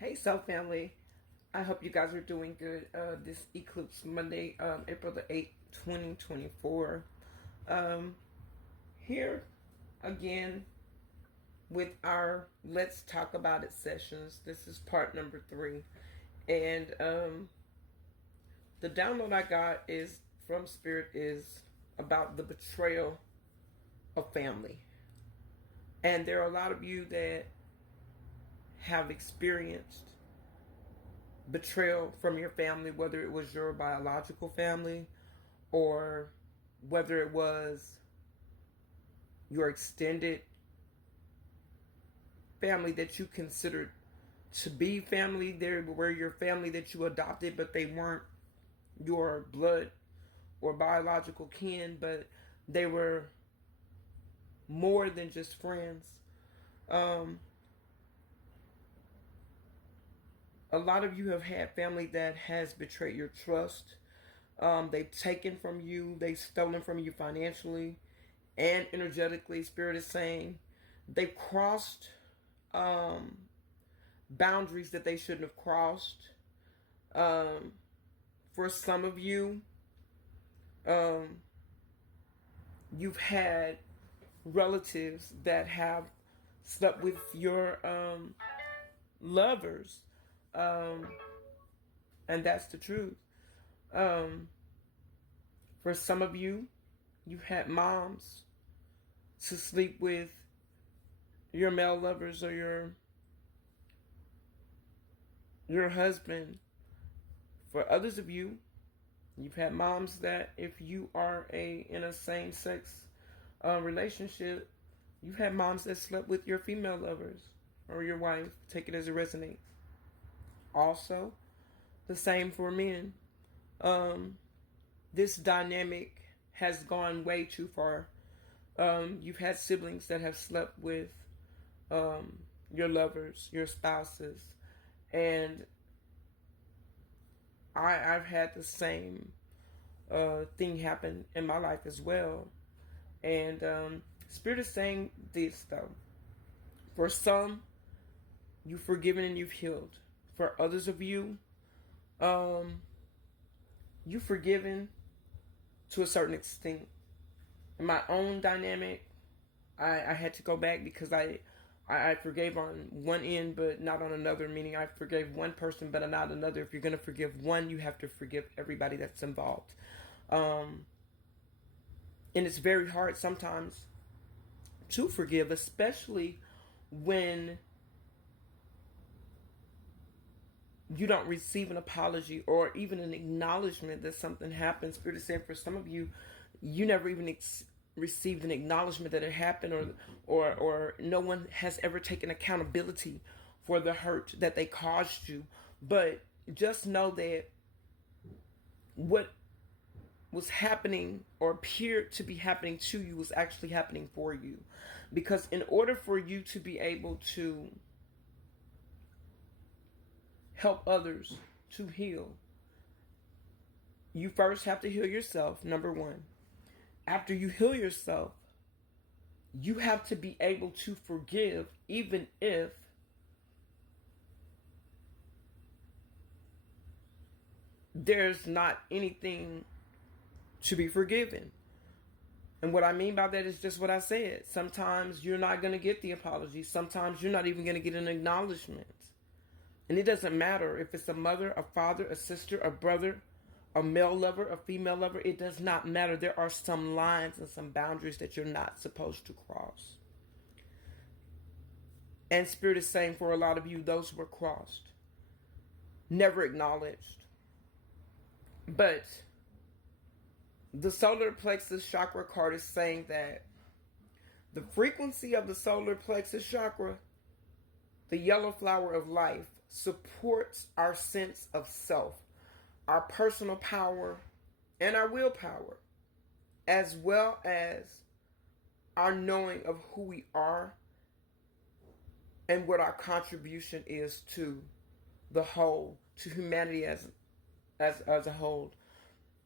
Hey, Self Family. I hope you guys are doing good. This Eclipse Monday, April the 8th, 2024. Um, here again with our Let's Talk About It sessions. This is part number 3. And the download I got is from Spirit is about the betrayal of family. And there are a lot of you that have experienced betrayal from your family, whether it was your biological family or whether it was your extended family that you considered to be family. There were your family that you adopted, but they weren't your blood or biological kin, but they were more than just friends. A lot of you have had family that has betrayed your trust. They've taken from you, they've stolen from you financially and energetically. Spirit is saying they've crossed boundaries that they shouldn't have crossed. For some of you, you've had relatives that have slept with your lovers. And that's the truth. For some of you, you've had moms to sleep with your male lovers or your husband. For others of you, you've had moms that if you are in a same-sex relationship, you've had moms that slept with your female lovers or your wife. Take it as it resonates. Also, the same for men. This dynamic has gone way too far. You've had siblings that have slept with your lovers, your spouses, and I've had the same thing happen in my life as well. And Spirit is saying this though: for some, you've forgiven and you've healed. For others of you, you've forgiven to a certain extent. In my own dynamic, I had to go back because I forgave on one end but not on another, meaning I forgave one person but not another. If you're going to forgive one, you have to forgive everybody that's involved. And it's very hard sometimes to forgive, especially when you don't receive an apology or even an acknowledgement that something happened. Spirit is saying for some of you, you never even received an acknowledgement that it happened, or no one has ever taken accountability for the hurt that they caused you. But just know that what was happening or appeared to be happening to you was actually happening for you. Because in order for you to be able to help others to heal, you first have to heal yourself, number one. After you heal yourself, you have to be able to forgive, even if there's not anything to be forgiven. And what I mean by that is just what I said. Sometimes you're not going to get the apology. Sometimes you're not even going to get an acknowledgement. And it doesn't matter if it's a mother, a father, a sister, a brother, a male lover, a female lover. It does not matter. There are some lines and some boundaries that you're not supposed to cross. And Spirit is saying for a lot of you, those were crossed, never acknowledged. But the solar plexus chakra card is saying that the frequency of the solar plexus chakra, the yellow flower of life, supports our sense of self, our personal power, and our willpower, as well as our knowing of who we are and what our contribution is to the whole, to humanity as a whole.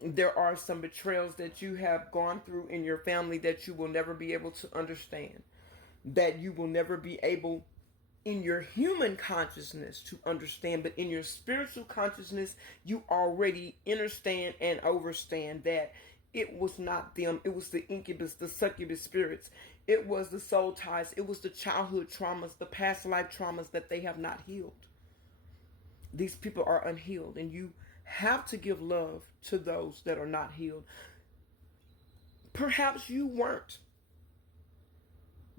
There are some betrayals that you have gone through in your family that you will never be able to understand, that you will never be able in your human consciousness to understand, but in your spiritual consciousness, you already understand and overstand that it was not them. It was the incubus, the succubus spirits. It was the soul ties. It was the childhood traumas, the past life traumas that they have not healed. These people are unhealed, and you have to give love to those that are not healed. Perhaps you weren't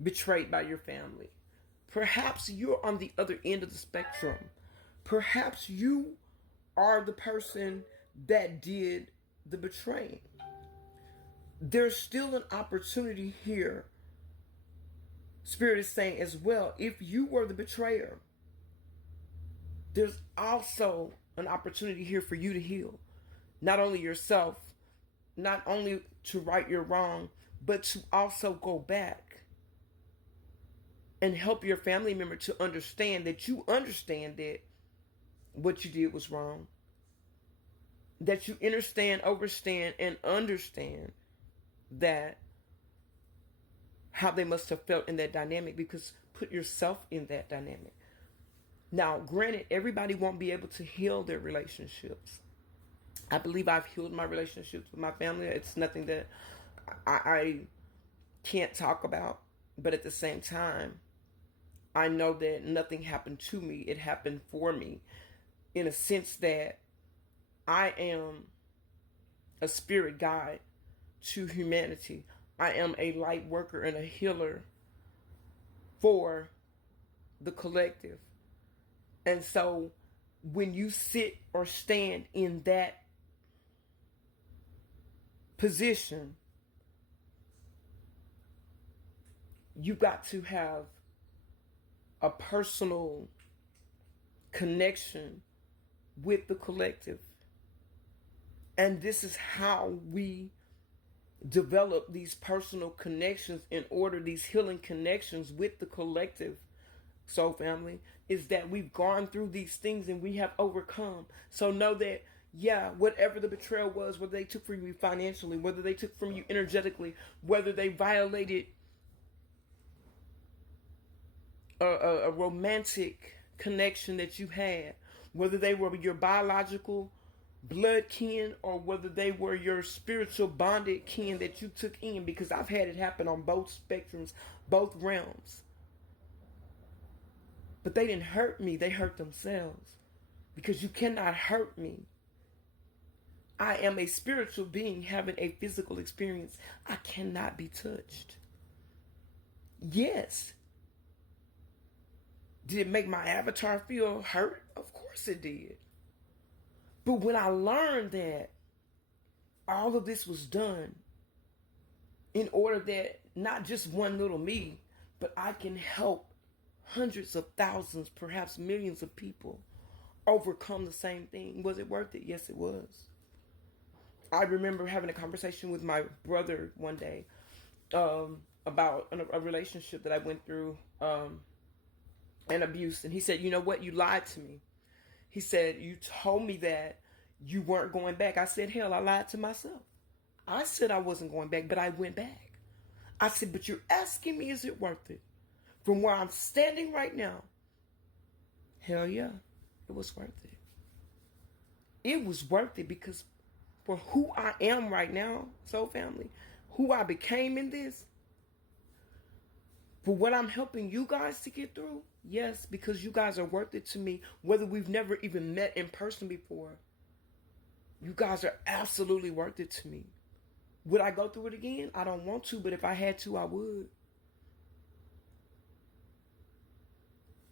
betrayed by your family. Perhaps you're on the other end of the spectrum. Perhaps you are the person that did the betraying. There's still an opportunity here. Spirit is saying as well, if you were the betrayer, there's also an opportunity here for you to heal. Not only yourself, not only to right your wrong, but to also go back and help your family member to understand that you understand that what you did was wrong. That you understand, overstand, and understand that how they must have felt in that dynamic, because put yourself in that dynamic. Now, granted, everybody won't be able to heal their relationships. I believe I've healed my relationships with my family. It's nothing that I can't talk about. But at the same time, I know that nothing happened to me. It happened for me, in a sense that I am a spirit guide to humanity. I am a light worker and a healer for the collective. And so when you sit or stand in that position, you got to have a personal connection with the collective. And this is how we develop these personal connections, in order, these healing connections with the collective soul family, is that we've gone through these things and we have overcome. So know that, yeah, whatever the betrayal was, whether they took from you financially, whether they took from you energetically, whether they violated a romantic connection that you had, whether they were your biological blood kin or whether they were your spiritual bonded kin that you took in, because I've had it happen on both spectrums, both realms. But they didn't hurt me, they hurt themselves, because you cannot hurt me. I am a spiritual being having a physical experience. I cannot be touched. Yes. Did it make my avatar feel hurt? Of course it did. But when I learned that all of this was done in order that not just one little me, but I can help hundreds of thousands, perhaps millions of people overcome the same thing. Was it worth it? Yes, it was. I remember having a conversation with my brother one day about a relationship that I went through, and abuse. And he said, you know what? You lied to me. He said, you told me that you weren't going back. I said, hell, I lied to myself. I said I wasn't going back, but I went back. I said, but you're asking me, is it worth it? From where I'm standing right now, hell yeah, it was worth it. It was worth it, because for who I am right now, soul family, who I became in this, for what I'm helping you guys to get through, yes, because you guys are worth it to me, whether we've never even met in person before. You guys are absolutely worth it to me. Would I go through it again? I don't want to, but if I had to, I would.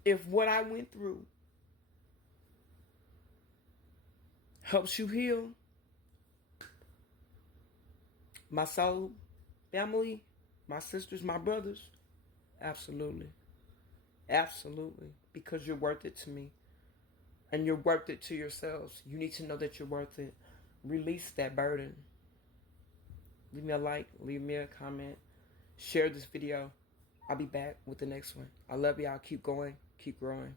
If what I went through helps you heal, my soul family, my sisters, my brothers, absolutely. Absolutely. Because you're worth it to me. And you're worth it to yourselves. You need to know that you're worth it. Release that burden. Leave me a like. Leave me a comment. Share this video. I'll be back with the next one. I love y'all. Keep going. Keep growing.